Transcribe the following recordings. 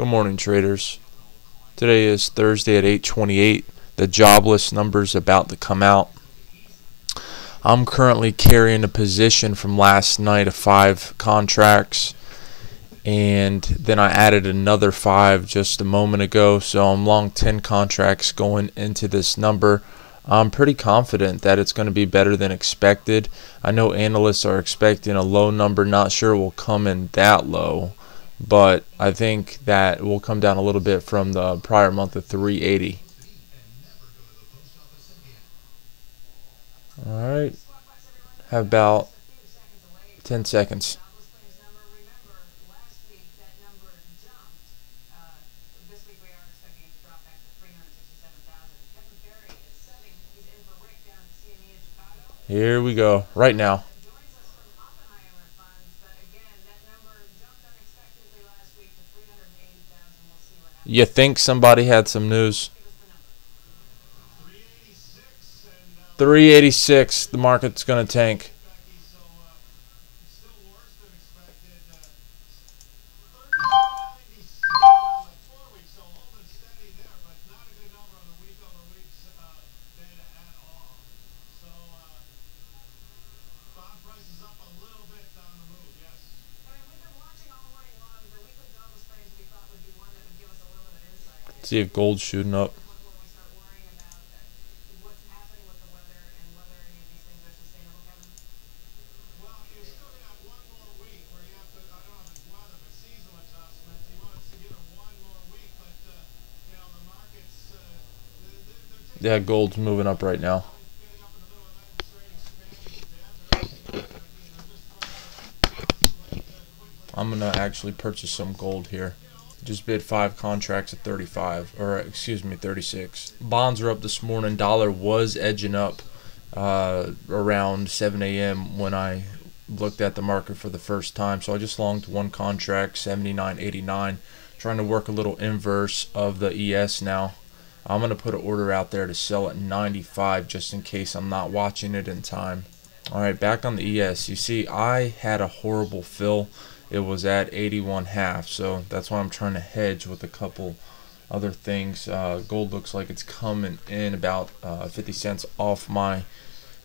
Good morning, traders. Today is Thursday at 8:28. The jobless number's about to come out. I'm currently carrying a position from last night of 5 contracts, and then I added another 5 just a moment ago, so I'm long 10 contracts going into this number. I'm pretty confident that it's going to be better than expected. I know analysts are expecting a low number, not sure it will come in that low, but I think that it will come down a little bit from the prior month of 380. All right, have about 10 seconds. Here we go, right now. You think somebody had some news? 386, the market's going to tank. See if gold's shooting up. Yeah, gold's moving up right now. I'm going to actually purchase some gold here. Just bid 5 contracts at 35, or excuse me, 36. Bonds are up this morning. Dollar was edging up around 7 a.m. when I looked at the market for the first time. So I just longed 1 contract, 79.89. Trying to work a little inverse of the ES now. I'm going to put an order out there to sell at 95 just in case I'm not watching it in time. Alright, back on the ES. You see, I had a horrible fill. It was at 81.5, so that's why I'm trying to hedge with a couple other things. Gold looks like it's coming in about 50 cents off my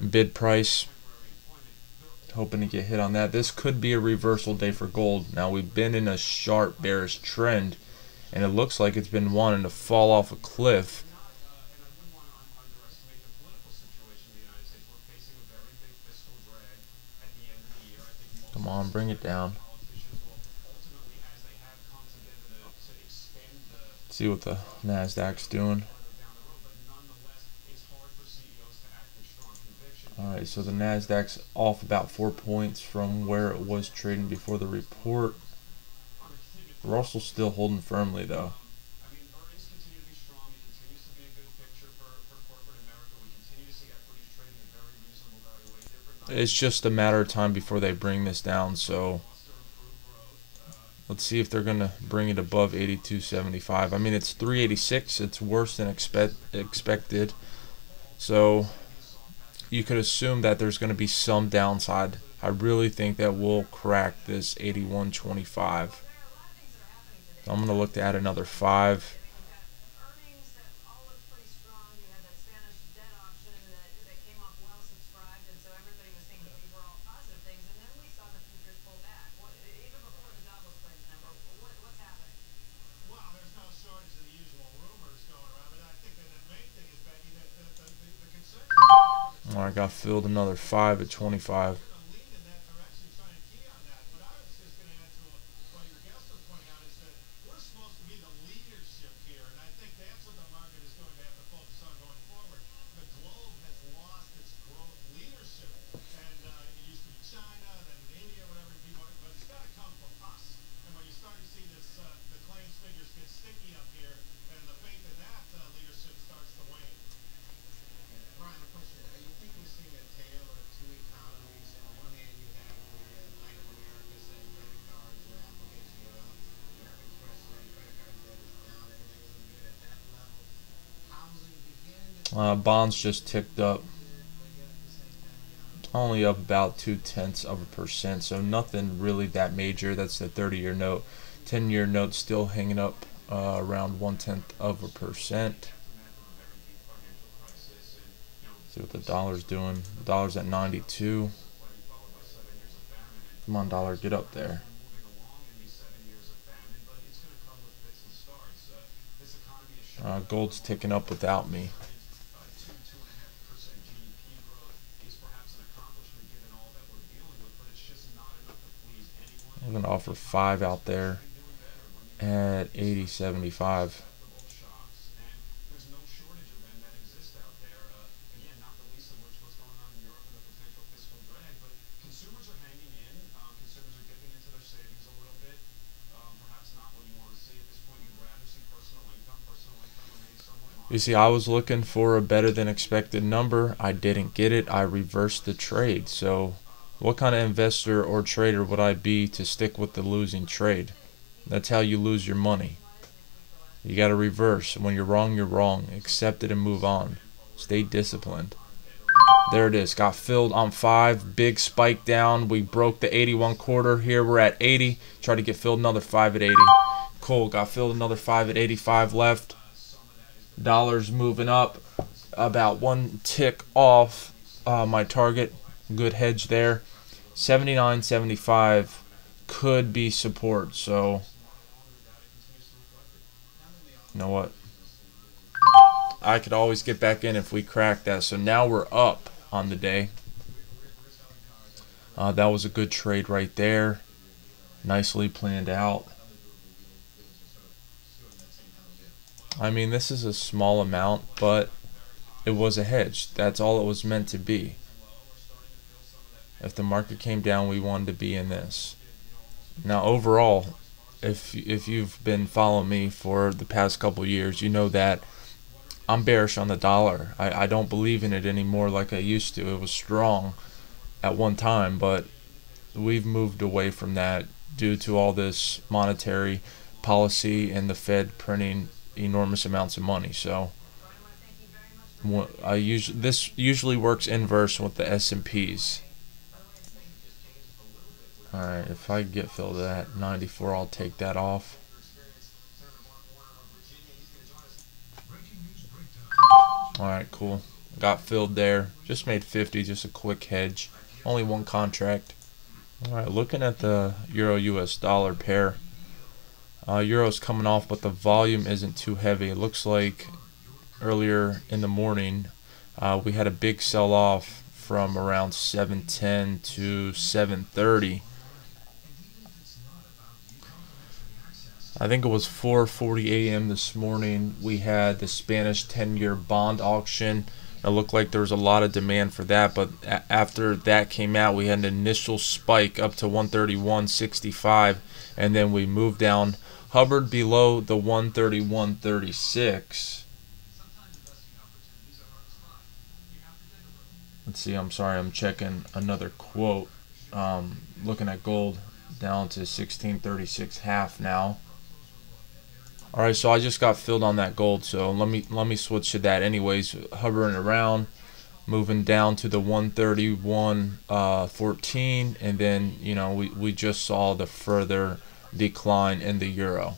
bid price. Hoping to get hit on that. This could be a reversal day for gold. Now, we've been in a sharp bearish trend, and it looks like it's been wanting to fall off a cliff. Come on, bring it down. See what the Nasdaq's doing. Alright, so the Nasdaq's off about 4 points from where it was trading before the report. Russell's still holding firmly though. It's just a matter of time before they bring this down, so let's see if they're going to bring it above 82.75. I mean, it's 386. It's worse than expected. So you could assume that there's going to be some downside. I really think that we'll crack this 81.25. I'm going to look to add another 5. I got filled another 5 at 25. Bonds just ticked up, only up about 0.2%, so nothing really that major. That's the 30-year note. 10-year note still hanging up around 0.1%. See what the dollar's doing. The dollar's at 92. Come on, dollar, get up there. Gold's ticking up without me. I'm going to offer 5 out there at 80.75. You see, I was looking for a better than expected number. I didn't get it. I reversed the trade. So what kind of investor or trader would I be to stick with the losing trade? That's how you lose your money. You got to reverse. When you're wrong, you're wrong. Accept it and move on. Stay disciplined. There it is. Got filled on 5. Big spike down. We broke the 81 quarter. Here we're at 80. Try to get filled another 5 at 80. Cool. Got filled another 5 at 85 left. Dollar's moving up about 1 tick off my target. Good hedge there. 79.75 could be support. So, you know what? I could always get back in if we crack that. So now we're up on the day. That was a good trade right there. Nicely planned out. I mean, this is a small amount, but it was a hedge. That's all it was meant to be. If the market came down, we wanted to be in this. Now, overall, if you've been following me for the past couple years, you know that I'm bearish on the dollar. I don't believe in it anymore like I used to. It was strong at one time, but we've moved away from that due to all this monetary policy and the Fed printing enormous amounts of money. So this usually works inverse with the S&Ps. Alright, if I get filled at 94, I'll take that off. Alright, cool. Got filled there. Just made 50, just a quick hedge. Only one contract. Alright, looking at the Euro-US dollar pair. Euro's coming off, but the volume isn't too heavy. It looks like earlier in the morning we had a big sell-off from around 7:10 to 7:30. I think it was 4:40 a.m. this morning. We had the Spanish 10-year bond auction. It looked like there was a lot of demand for that, but after that came out, we had an initial spike up to 131.65, and then we moved down, hovered below the 131.36. Let's see, I'm sorry, I'm checking another quote. Looking at gold, down to 1636 half now. Alright, so I just got filled on that gold, so let me switch to that anyways. Hovering around, moving down to the 131.14, and then, you know, we just saw the further decline in the euro.